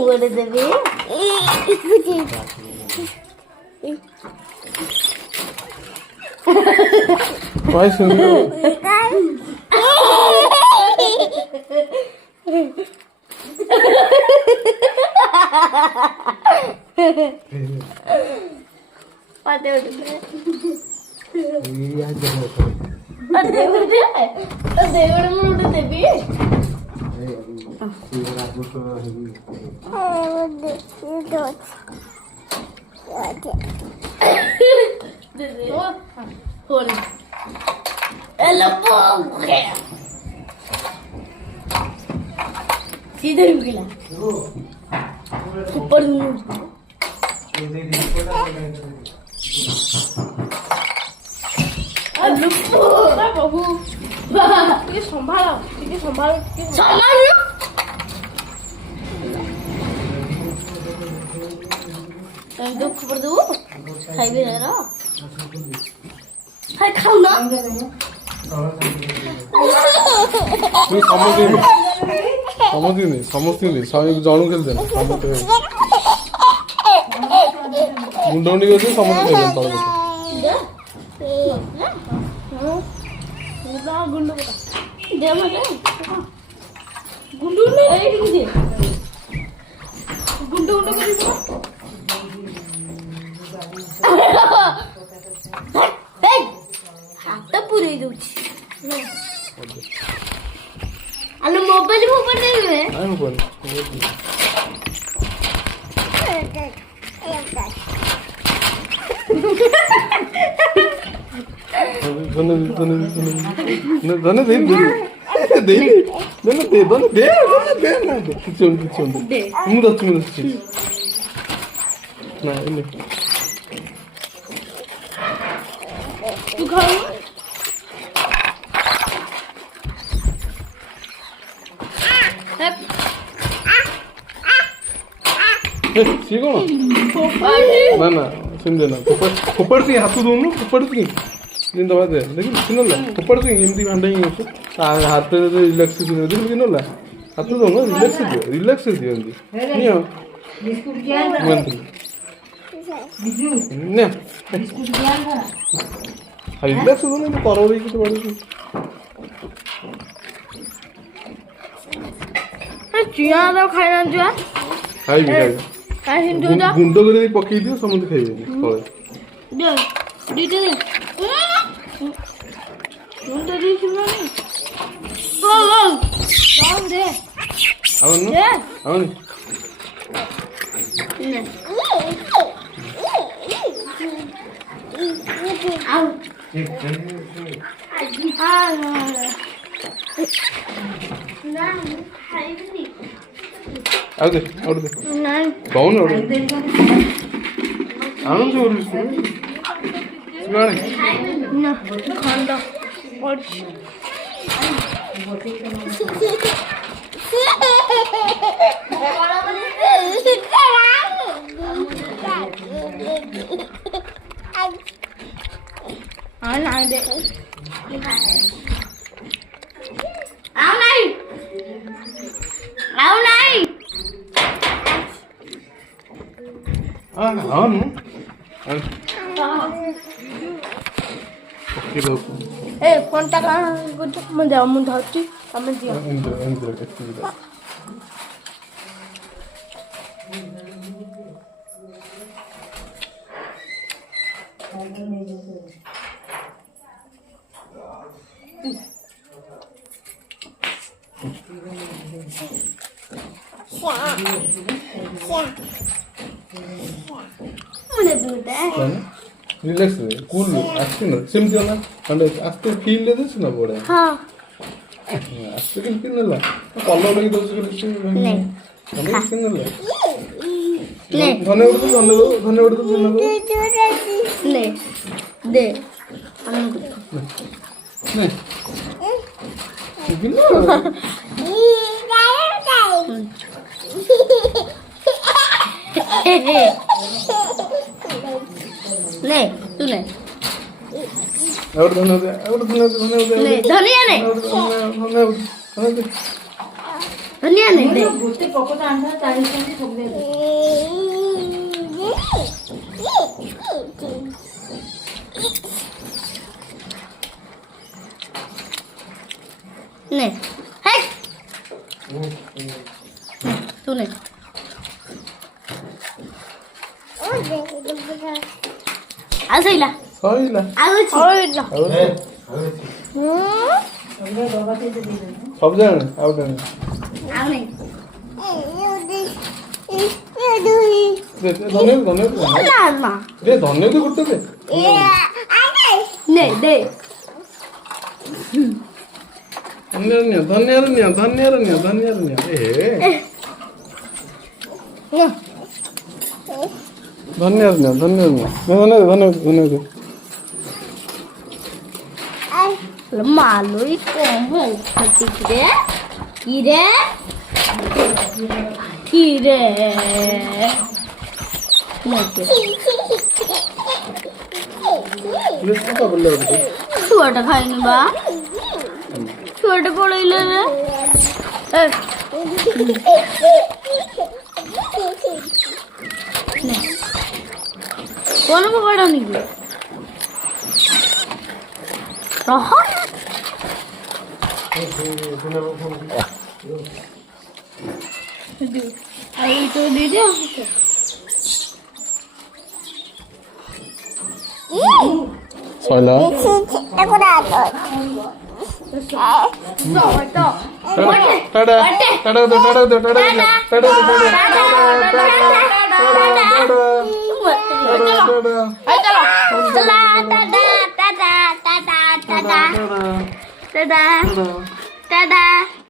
করে দেবে सीधे गिला ऊपर प्रभु ଟିକେ ସମ୍ଭାଳ ଦୁଃଖ ଖବର ଦେବୁ ଖାଇବେ ଖାଉନ ସମସ୍ତେ ଜଣୁ ଖେଳିଦେଲେ ସମସ୍ତେ ଗୁଣ୍ଡ ଗୁଣ୍ଡି କରୁଛି ସମସ୍ତେ ଖେଳିଦେଲେ ତଳ ହାତ ପୁରେଇ ଦଉଛି ଆଲୋ ମୋବାଇଲ ଫୋବାଇଲ ଦେବେ ତୁ ଖାଉ ସିଏ କଣ ନା ନା ସେମିତି ନା ଫୋପାଡୁଛି ହାତ ଦଉନୁ ଫୋପାଡୁଛି ଯେମିତି ଦବା ଦେ ଦେଖିଲି ଚିହ୍ନଲା ଫୋପାଡୁଛି ଏମିତି ଭାଣ୍ଡାଇ ଅଛି ହାତରେ ରିଲାକ୍ସ ଦେଖିଲି ଚିହ୍ନଲା ହାତ ଦଉନ ରିଲାକ୍ସ ଦିଅ ଏମିତି ନିଅ ରିଲାକ୍ସ ଦଉନ ତର ଦେଇକି ବାଡ଼ୁଛି ଚିଆ ଖାଇନାହାନ୍ତି ଖାଇବି ଗୁଣ୍ଡ କରି ପକେଇ ଦିଅ ସମସ୍ତେ ଖାଇବେ କହୁନ ଆଣୁଛୁ ଖଣ୍ଡ ଫୋନଟା କାଣ ମୁଁ ଧରୁଛି ତମେ ଦିଅ ରିଲାକ୍ସ କୁଲ ଆସଛି ନା ସେମିତି ନା ଆସ୍ତେ ଫିଲ୍ ଦେଉଛି ନା ବଢ଼ିଆ ଆସ୍ତେ କେମିତି ନେଲା କଲର ଲାଗି ଦେଉଛି ନେଲା ଧନ୍ୟବାଦ ले तू ले एवढं धन्य दे एवढं धन्य दे धन्य दे नाही धनिया नाही धनिया नाही दे गोष्टी पकवता आणणार 40 ची ठोकले नाही हे तू नाही आजईला सईला आजईला सब जाण आउ जाण आव नाही दे धन्य धन्य ना ना दे धन्य दे कुठे दे नाही दे धन्य ए धन्य malu ikomo kire kire kire nake छुआटा खाइने बा छुआटा पड़ैले रे कौन को बड़ा नहीं रहा आई तो दीदी Soalnya. Dadah.